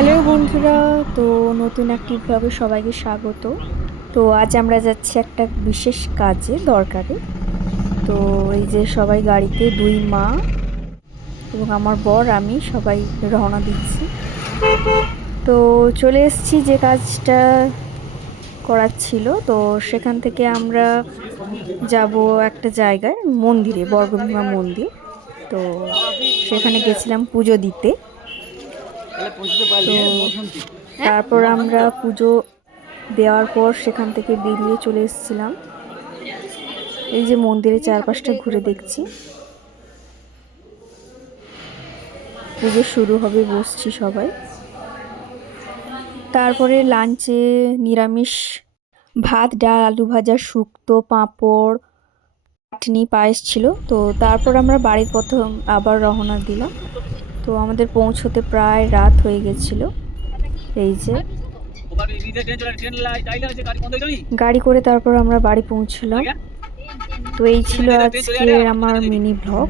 Hello বন্ধুরা, তো নতুন একটি ব্লগে সবাইকে স্বাগত। তো আজ আমরা যাচ্ছি একটা বিশেষ কাজে দরকারে। তো এই যে সবাই গাড়িতে, দুই মা এবং আমার বর, আমি সবাই রওনা দিচ্ছি। তো চলে এসেছি যে কাজটা করার ছিল। তো সেখান থেকে আমরা যাব একটা জায়গায়, মন্দিরে, বর্গভীমা মন্দির। তো সেখানে গেছিলাম পুজো দিতে। তো তারপর আমরা পুজো দেওয়ার পর সেখান থেকে বেরিয়ে চলে এসেছিলাম। এই যে মন্দিরের চারপাশটা ঘুরে দেখছি। পুজো শুরু হবে, বসছি সবাই। তারপরে লাঞ্চে নিরামিষ ভাত, ডাল, আলু ভাজা, শুক্তো, পাঁপড়, চাটনি, পায়েস ছিল। তো তারপর আমরা বাড়ির পথে আবার রওনা দিলাম। তো আমাদের পৌঁছতে প্রায় রাত হয়ে গেছিল। এই যে গাড়ি করে তারপর আমরা বাড়ি পৌঁছলাম। তো এই ছিল আজকের আমার মিনি ব্লগ।